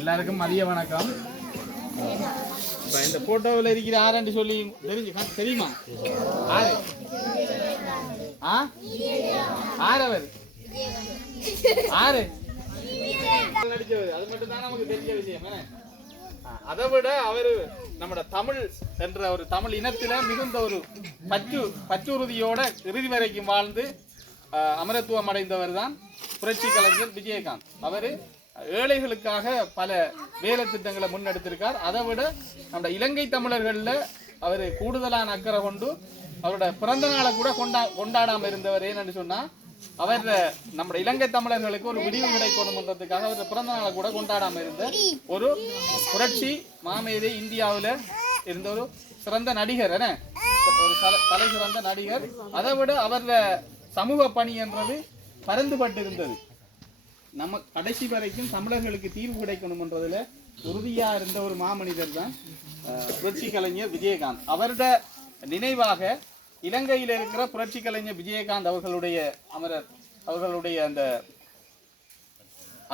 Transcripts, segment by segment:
எல்லாருக்கும் மதிய வணக்கம். இந்த போட்டோவில் இருக்கிற யாருன்னு சொல்லி தெரியுமா? ஆறு ஆறவர் ஆறு நடிச்சவர், அது மட்டும் தான் நமக்கு தெரிஞ்ச விஷயம். அதை விட அவரு நம்ம தமிழ் என்ற ஒரு தமிழ் இனத்தில மிகுந்த ஒரு பற்றுறுதியோட இறுதி வரைக்கும் வாழ்ந்து அமரத்துவம் அடைந்தவர் தான் புரட்சி கலைஞர் விஜயகாந்த். அவரு ஏழைகளுக்காக பல வேலை திட்டங்களை முன்னெடுத்திருக்கார். அதை விட நம்ம இலங்கை தமிழர்களில் அவர் கூடுதலான அக்கறை கொண்டு அவரோட பிறந்த நாளை கூட கொண்டாடாமல் இருந்தவர். ஏன்னு சொன்னா அவர் நம்ம இலங்கை தமிழர்களுக்கு ஒரு விடிவு கிடைக்கணும்ன்றதுக்காக அவர் பிறந்த நாளை கூட கொண்டாடாமல் இருந்த ஒரு புரட்சி மாமேதை, இந்தியாவில் இருந்த ஒரு சிறந்த நடிகர், ஒரு தலை சிறந்த நடிகர். அதை விட அவர சமூக பணி என்றது பரந்துபட்டு இருந்தது. நம்ம கடைசி வரைக்கும் தமிழர்களுக்கு தீர்வு கிடைக்கணும்ன்றதுல உறுதியா இருந்த ஒரு மாமனிதர் தான் புரட்சி கலைஞர் விஜயகாந்த். அவருடைய நினைவாக இலங்கையில் இருக்கிற புரட்சி கலைஞர் விஜயகாந்த் அவர்களுடைய அந்த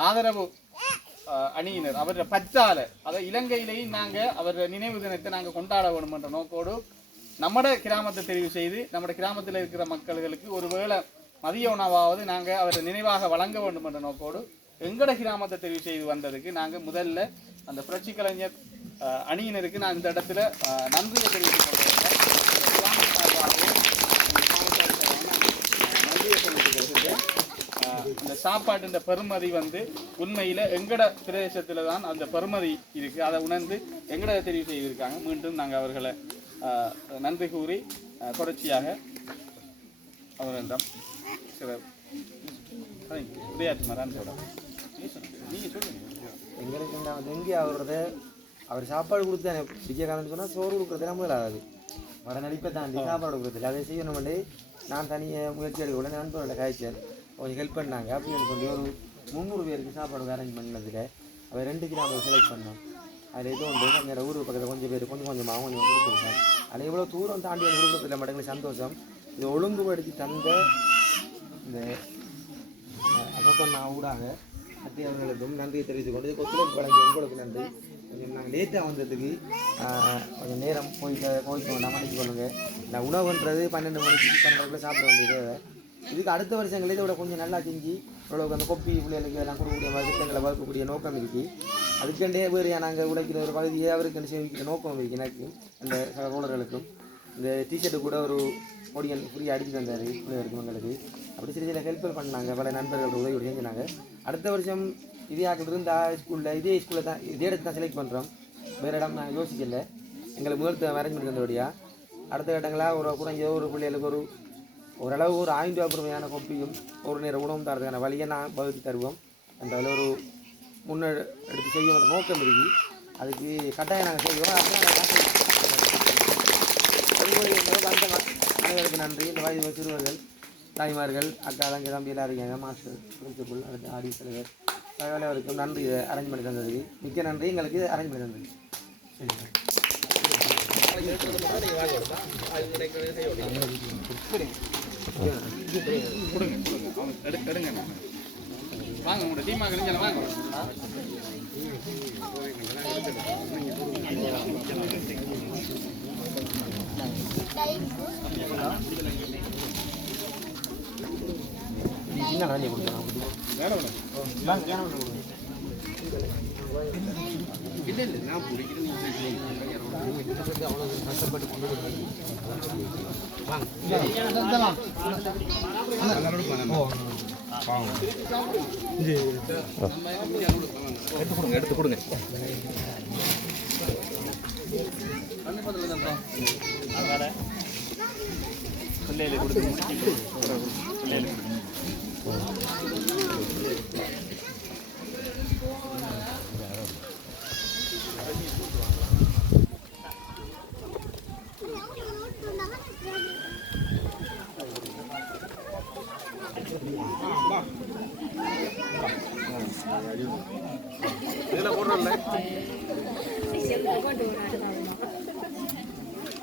ஆதரவு அணியினர் அவருடைய பற்றால அதை இலங்கையிலேயும் நாங்கள் அவருடைய நினைவு தினத்தை நாங்கள் கொண்டாட வேணும் என்ற நோக்கோடு நம்மட கிராமத்தை தெரிவு செய்து நம்மட கிராமத்தில் இருக்கிற மக்களுக்கு ஒருவேளை மதிய உணவாவது நாங்கள் அவரை நினைவாக வழங்க வேண்டும் என்ற நோக்கோடு எங்கட கிராமத்தை தெரிவு செய்து வந்ததுக்கு நாங்கள் முதல்ல அந்த புரட்சி கலைஞர் அணியினருக்கு நான் இந்த இடத்துல நன்றியை தெரிவித்துக் கொள்கிறேன். நன்றியை தெரிவித்துக்கிறேன். இந்த சாப்பாட்டு பெருமதி உண்மையில் எங்கட பிரதேசத்தில் தான் அந்த பெருமதி இருக்குது. அதை உணர்ந்து எங்கட தெரிவு செய்திருக்காங்க. மீண்டும் நாங்கள் அவர்களை நன்றி கூறி தொடர்ச்சியாக அவர்களிடம் சில உரையாற்று மரான்னு சொல்கிறேன். நீங்கள் சொல்லுங்கள். எங்களுக்கு நான் எங்கே அவர் சாப்பாடு கொடுத்தேன் விஜயகாந்த் சொன்னால் சோறு கொடுக்குறதுலாம் முதலாகாது. வட நடிப்பை தாண்டி சாப்பாடு கொடுக்குறதில்ல. அதை செய்யணும் பண்ணி நான் தனியாக முயற்சி எடுக்க நண்பர்களை காய்ச்சல் கொஞ்சம் ஹெல்ப் பண்ணாங்க. அப்படின்னு சொல்லி ஒரு 300 பேருக்கு சாப்பாடு அரேஞ்ச் பண்ணதில் அவர் 2 கிராமம் செலக்ட் பண்ணோம். அதில் இது உண்டு கொஞ்சம் ஊருக்கு பக்கத்தில் கொஞ்சம் பேர் கொஞ்சமாக கொடுத்துருக்காங்க. அதில் எவ்வளோ தூரம் தாண்டி வந்து கொடுக்குறதில்ல மட்டும் சந்தோஷம். இது ஒழுங்குபடுத்தி தந்த இந்த அப்பப்பண்ணா ஊடாக அத்தியாவர்களுக்கும் நன்றியை தெரிவித்துக் கொண்டு ஒத்துழைப்பு வழங்கி உங்களுக்கு நன்றி. கொஞ்சம் நாங்கள் லேட்டாக வந்ததுக்கு கொஞ்சம் நேரம் போயிட்டு வேண்டாம் மணிக்கு கொள்ளுங்கள். நான் உணவுன்றது 12 மணிக்கு 12 சாப்பிட வேண்டியது. இதுக்கு அடுத்த வருஷங்களே இதோட கொஞ்சம் நல்லா செஞ்சு ஓரளவுக்கு அந்த கொப்பி பிள்ளைகளுக்கு எல்லாம் கொடுக்கக்கூடிய மாதிரி திட்டங்களை வகுக்கக்கூடிய நோக்கம் இருக்குது. அதுக்கண்டே வேறு நாங்கள் உழைக்கிற ஒரு பகுதியை அவருக்கு சேமிக்கிற நோக்கம் இருக்குது. எனக்கு அந்த சக தோழர்களுக்கும் இந்த டிஷர்ட்டு கூட ஒரு பொடியன் ஃப்ரீயாக அடிச்சு தந்தார் பிள்ளைகளுக்கு எங்களுக்கு. அப்படி சில ஹெல்ப் பண்ணாங்க. பல நண்பர்களோட உதவி செஞ்சுனாங்க. அடுத்த வருஷம் இதே ஆக்கள் இருந்தால் இதே ஸ்கூலில் தான் இதே இடத்து தான் செலக்ட் பண்ணுறோம். வேறு இடம் நான் யோசிக்கல. எங்களுக்கு முதல் அரேஞ்ச்மெண்ட் தந்தபடியாக அடுத்த இடங்களாக ஒரு குறைஞ்ச ஒரு பிள்ளைகளுக்கு ஓரளவு ஒரு 500 ரூபா பொறுமையான கொப்பியும் ஒரு நேரம் உணவும் தரதுக்கான வழியை நான் பகுதி தருவோம். அந்த அளவு ஒரு முன்னெடுத்து செய்ய நோக்கம் இருக்குது. அதுக்கு கட்டாயம் நாங்கள் செய்வோம். அந்த அனைவருக்கு நன்றி. இந்த வயது சிறுவர்கள், தாய்மார்கள், அக்கா தங்கி தம்பி எல்லாம் இருக்காங்க. மாஸ்டர், பிரின்சிபல், அடுத்து ஆடி தலைவர் அவருக்கும் நன்றி. அரேஞ்ச் பண்ணி தந்ததுக்கு மிக்க நன்றி. எங்களுக்கு அரேஞ்ச் பண்ணி தந்தது. வாங்க உங்களோட டீமா கழிஞ்சல வாங்க. இல்லை இல்லை நான் பிடிக்கிறேன். கஷ்டப்பட்டு கொண்டு எடுத்து கொடுங்க. பிள்ளைகளுக்கு கொடுத்து இதெல்லாம் போடுறோம்ல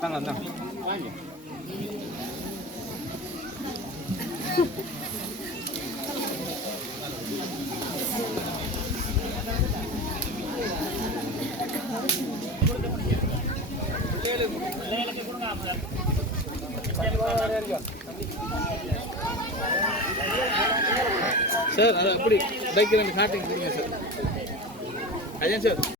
தாங்க வாங்க. சார் அது அப்படி பைக்கில் காட்டுங்க சார் அஜயன் சார்